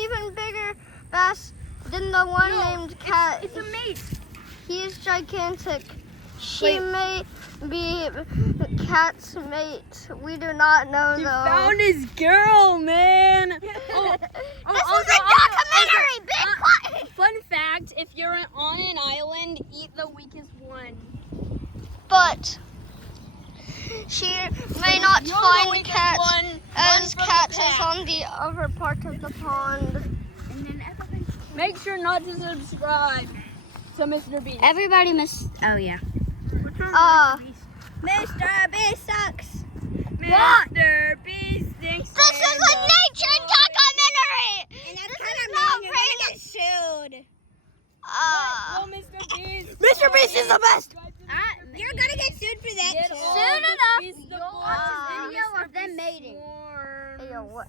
even bigger bass than the one named Cat. It's a mate. He is gigantic. She may be Cat's mate. We do not know He though. found his girl, man. This was a documentary. Big quiet. Fun fact: if you're on an island, eat the weakest one. But she may not You're the find weakest Cat one. as Run from Cat the is pack. on the other part of the pond. Make sure not to subscribe to Mr. Beast. Everybody must. Oh yeah. Mr. Beast sucks. Mr. Beast thinks This is a nature documentary. And This is not random. sued. Well, Mr. Beast. Mr. Beast is the best. You're gonna get sued for that. Get too. all the Beast the You'll watch boys. a video of them mating. Swarm. Hey, yo, what?